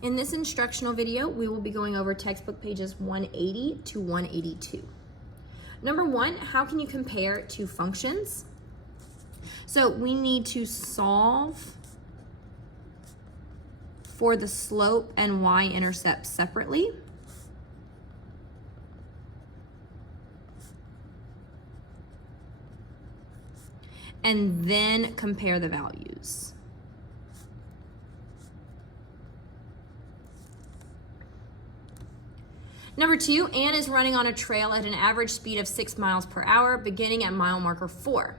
In this instructional video, we will be going over textbook pages 180 to 182. Number one, how can you compare two functions? So we need to solve for the slope and y-intercept separately. And then compare the values. Number two, Anne is running on a trail at an average speed of 6 miles per hour, beginning at mile marker 4.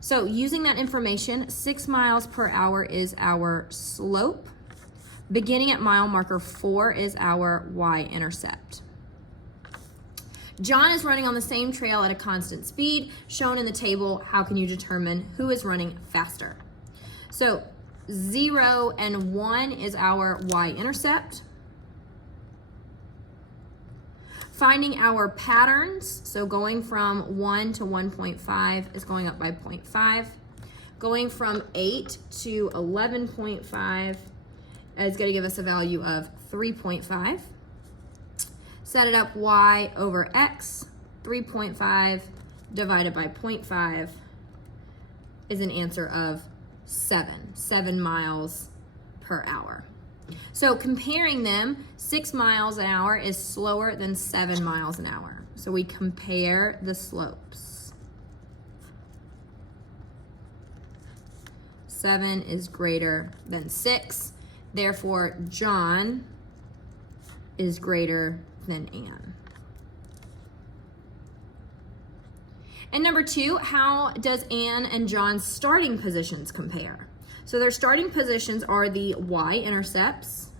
So using that information, 6 miles per hour is our slope. Beginning at mile marker 4 is our y-intercept. John is running on the same trail at a constant speed, shown in the table. How can you determine who is running faster? So 0 and 1 is our y-intercept. Finding our patterns, so going from 1 to 1.5 is going up by 0.5. Going from 8 to 11.5 is going to give us a value of 3.5. Set it up, y over x, 3.5 divided by 0.5 is an answer of 7 miles per hour. So comparing them, 6 miles an hour is slower than 7 miles an hour. So we compare the slopes. 7 is greater than 6. Therefore, John is greater than Anne. And number two, how does Anne and John's starting positions compare? So their starting positions are the y-intercepts.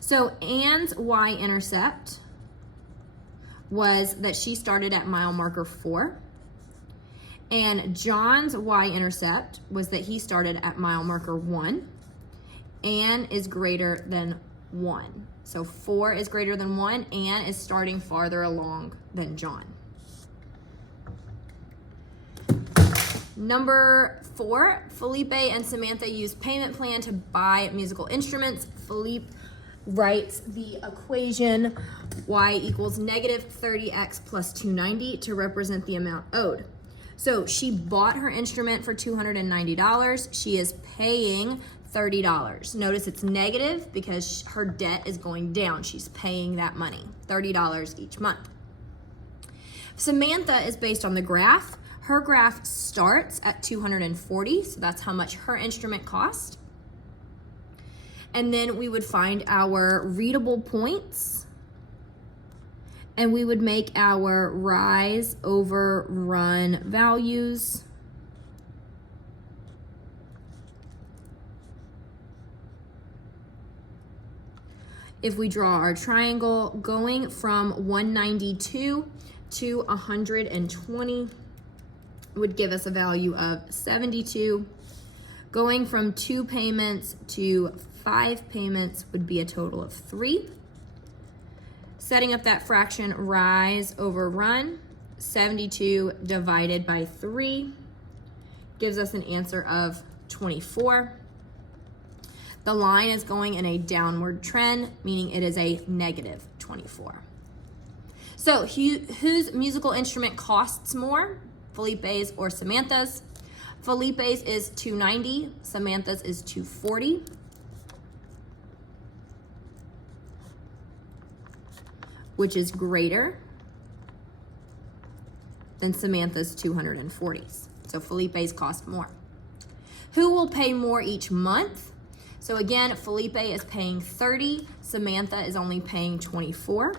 So Anne's y-intercept was that she started at mile marker 4. And John's y-intercept was that he started at mile marker 1. Anne is greater than 1. So 4 is greater than 1. Anne is starting farther along than John. Number 4, Felipe and Samantha use payment plan to buy musical instruments. Felipe writes the equation y equals negative 30x plus 290 to represent the amount owed. So she bought her instrument for $290. She is paying $30. Notice it's negative because her debt is going down. She's paying that money, $30 each month. Samantha is based on the graph. Her graph starts at 240, so that's how much her instrument cost. And then we would find our readable points, and we would make our rise over run values. If we draw our triangle, going from 192 to 120 would give us a value of 72. Going from 2 payments to 5 payments would be a total of 3. Setting up that fraction, rise over run, 72 divided by 3 gives us an answer of 24. The line is going in a downward trend, meaning it is a negative 24. So whose musical instrument costs more? Felipe's or Samantha's? Felipe's is $290, Samantha's is $240. Which is greater than Samantha's $240. So Felipe's cost more. Who will pay more each month? So again, Felipe is paying $30, Samantha is only paying $24.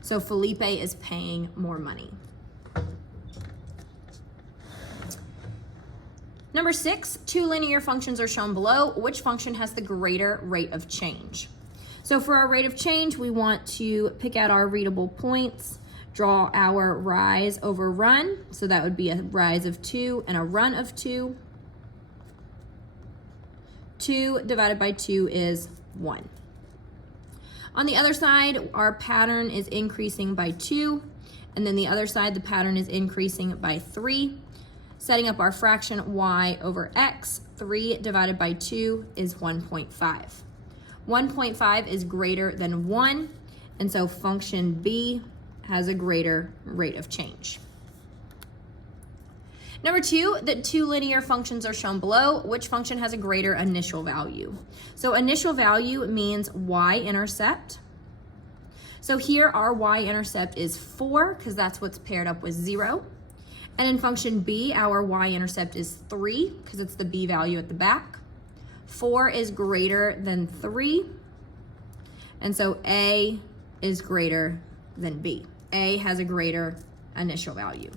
So Felipe is paying more money. Number 6, 2 linear functions are shown below. Which function has the greater rate of change? So for our rate of change, we want to pick out our readable points, draw our rise over run. So that would be a rise of 2 and a run of 2. 2 divided by 2 is 1. On the other side, our pattern is increasing by 2, and then the other side, the pattern is increasing by 3. Setting up our fraction y over x, 3 divided by 2 is 1.5. 1.5 is greater than 1, and so function B has a greater rate of change. Number 2, the two linear functions are shown below. Which function has a greater initial value? So initial value means y-intercept. So here our y-intercept is 4 because that's what's paired up with 0. And in function B, our y-intercept is 3 because it's the b value at the back. 4 is greater than 3. And so A is greater than B. A has a greater initial value.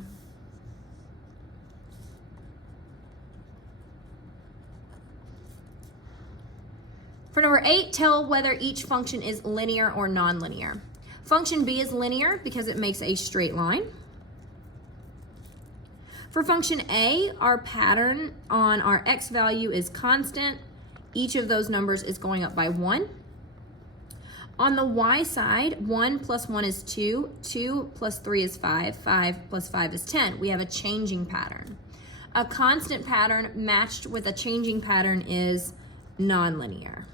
For number 8, tell whether each function is linear or nonlinear. Function B is linear because it makes a straight line. For function A, our pattern on our x value is constant. Each of those numbers is going up by 1. On the y side, 1 plus 1 is 2, 2 plus 3 is 5, 5 plus 5 is 10. We have a changing pattern. A constant pattern matched with a changing pattern is nonlinear.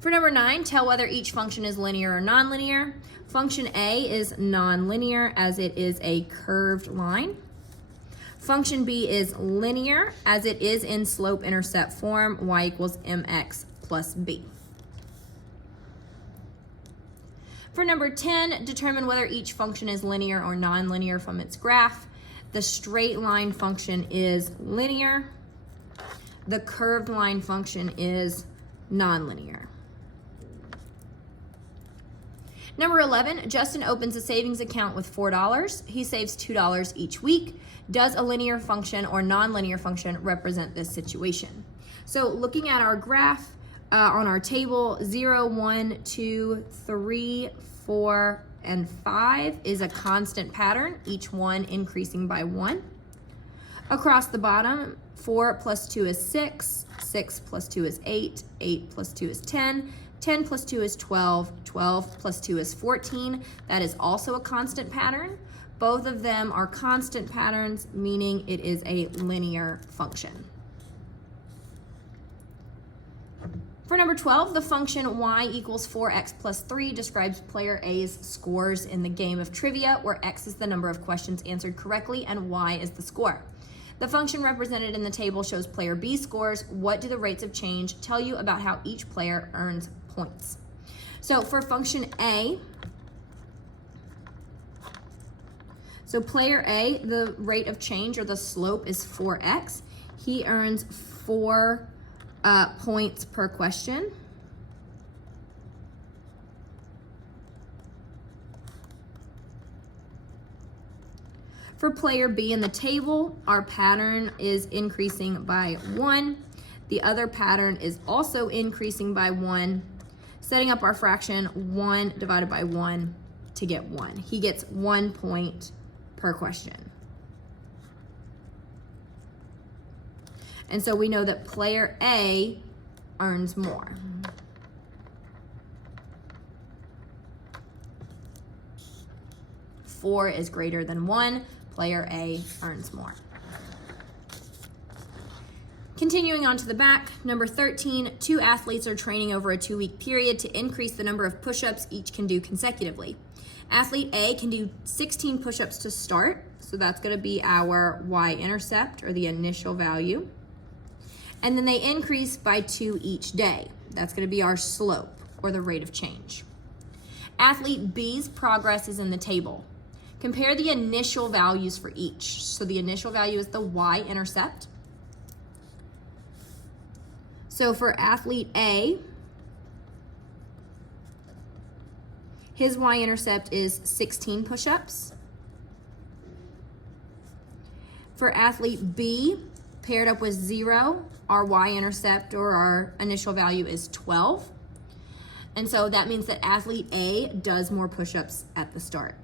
For number 9, tell whether each function is linear or nonlinear. Function A is nonlinear as it is a curved line. Function B is linear as it is in slope-intercept form, y equals mx plus b. For number 10, determine whether each function is linear or nonlinear from its graph. The straight line function is linear. The curved line function is nonlinear. Number 11, Justin opens a savings account with $4. He saves $2 each week. Does a linear function or nonlinear function represent this situation? So looking at our graph on our table, 0, 1, 2, 3, 4, and 5 is a constant pattern, each one increasing by 1. Across the bottom, 4 plus 2 is 6, 6 plus 2 is 8, 8 plus 2 is 10, 10 plus 2 is 12, 12 plus 2 is 14. That is also a constant pattern. Both of them are constant patterns, meaning it is a linear function. For number 12, the function y equals 4x plus 3 describes player A's scores in the game of trivia, where x is the number of questions answered correctly and y is the score. The function represented in the table shows player B's scores. What do the rates of change tell you about how each player earns points? So for function A, so player A, the rate of change or the slope is 4x. He earns 4 points per question. For player B in the table, our pattern is increasing by 1. The other pattern is also increasing by 1. Setting up our fraction, 1 divided by 1 to get 1. He gets 1 point per question. And so we know that player A earns more. Four is greater than 1. Player A earns more. Continuing on to the back, number 13, 2 athletes are training over a 2-week period to increase the number of push-ups each can do consecutively. Athlete A can do 16 push-ups to start, so that's going to be our y-intercept or the initial value. And then they increase by 2 each day. That's going to be our slope or the rate of change. Athlete B's progress is in the table. Compare the initial values for each. So the initial value is the y-intercept. So for athlete A, his y-intercept is 16 push-ups. For athlete B, paired up with 0, our y-intercept or our initial value is 12. And so that means that athlete A does more push-ups at the start.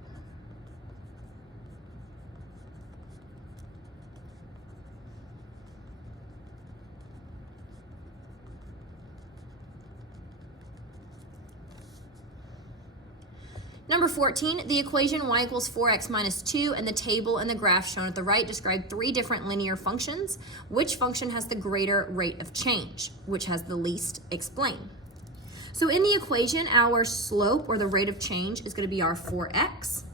Number 14, the equation y equals 4x minus 2 and the table and the graph shown at the right describe 3 different linear functions. Which function has the greater rate of change? Which has the least? Explain. So in the equation, our slope or the rate of change is going to be our 4x.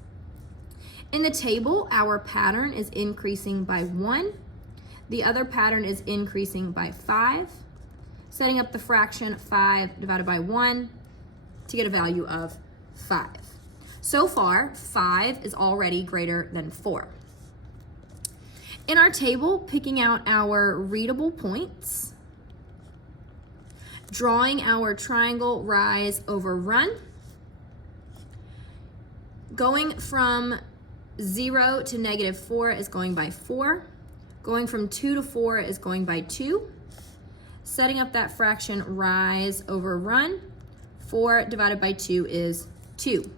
In the table, our pattern is increasing by 1. The other pattern is increasing by 5. Setting up the fraction 5 divided by 1 to get a value of 5. So far, 5 is already greater than 4. In our table, picking out our readable points, drawing our triangle rise over run, going from 0 to negative 4 is going by 4, going from 2 to 4 is going by 2, setting up that fraction rise over run, 4 divided by 2 is 2.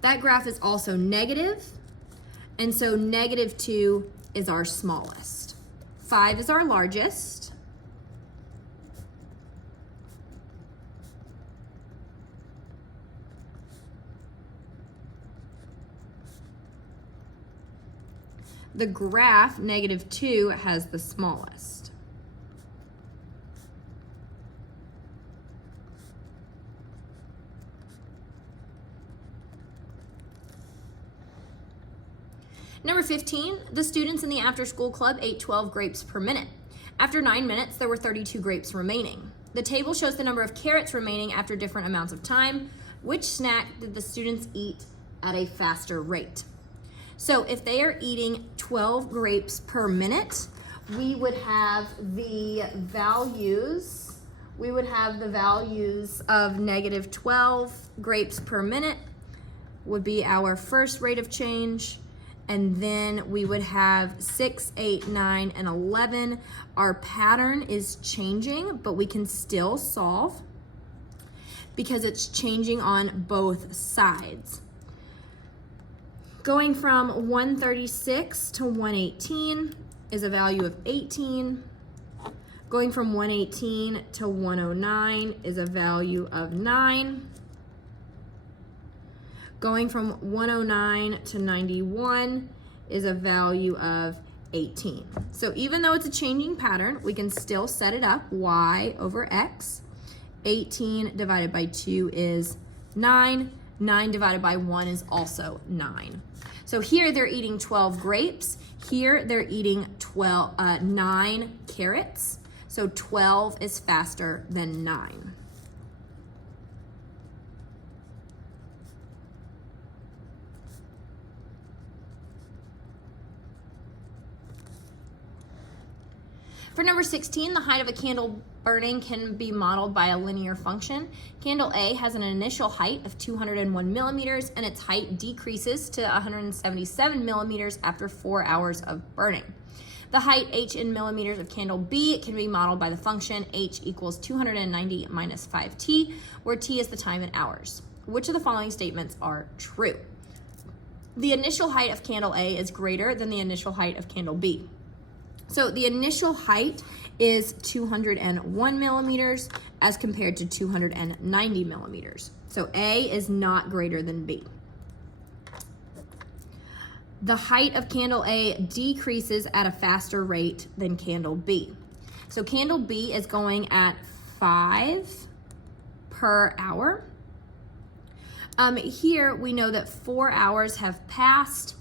That graph is also negative, and so negative 2 is our smallest. 5 is our largest. The graph, negative 2, has the smallest. Number 15, the students in the after-school club ate 12 grapes per minute. After 9 minutes, there were 32 grapes remaining. The table shows the number of carrots remaining after different amounts of time. Which snack did the students eat at a faster rate? So if they are eating 12 grapes per minute, we would have the values. We would have the values of negative 12 grapes per minute would be our first rate of change. And then we would have 6, 8, 9, and 11. Our pattern is changing, but we can still solve because it's changing on both sides. Going from 136 to 118 is a value of 18. Going from 118 to 109 is a value of 9. Going from 109 to 91 is a value of 18. So even though it's a changing pattern, we can still set it up, y over x. 18 divided by 2 is 9. 9 divided by 1 is also 9. So here they're eating 12 grapes. Here they're eating 9 carrots. So 12 is faster than 9. For number 16, the height of a candle burning can be modeled by a linear function. Candle A has an initial height of 201 millimeters and its height decreases to 177 millimeters after 4 hours of burning. The height h in millimeters of candle B can be modeled by the function h equals 290 minus 5t, where t is the time in hours. Which of the following statements are true? The initial height of candle A is greater than the initial height of candle B. So the initial height is 201 millimeters as compared to 290 millimeters. So A is not greater than B. The height of candle A decreases at a faster rate than candle B. So candle B is going at 5 per hour. Here we know that 4 hours have passed.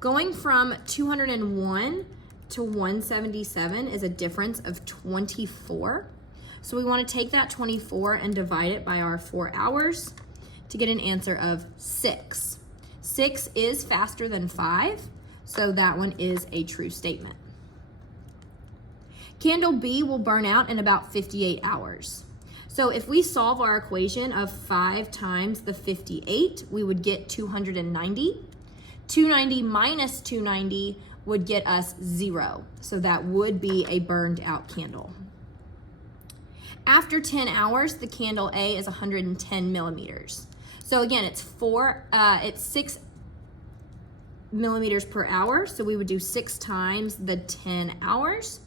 Going from 201 to 177 is a difference of 24. So we want to take that 24 and divide it by our 4 hours to get an answer of 6. 6 is faster than 5, so that one is a true statement. Candle B will burn out in about 58 hours. So if we solve our equation of 5 times the 58, we would get 290. 290 minus 290 would get us 0. So that would be a burned out candle. After 10 hours, the candle A is 110 millimeters. So again, it's 6 millimeters per hour. So we would do 6 times the 10 hours.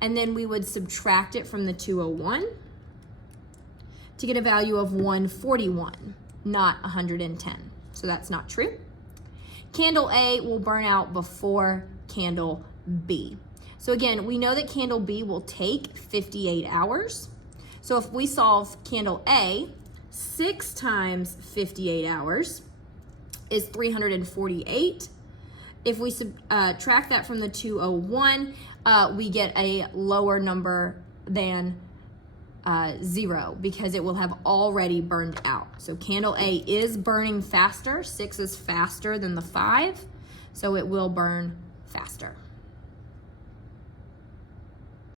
And then we would subtract it from the 201 to get a value of 141. not 110. So that's not true. Candle A will burn out before candle B. So again, we know that candle B will take 58 hours. So if we solve candle A, 6 times 58 hours is 348. If we subtract that from the 201, we get a lower number than 0 because it will have already burned out. So candle A is burning faster. 6 is faster than the 5, so it will burn faster.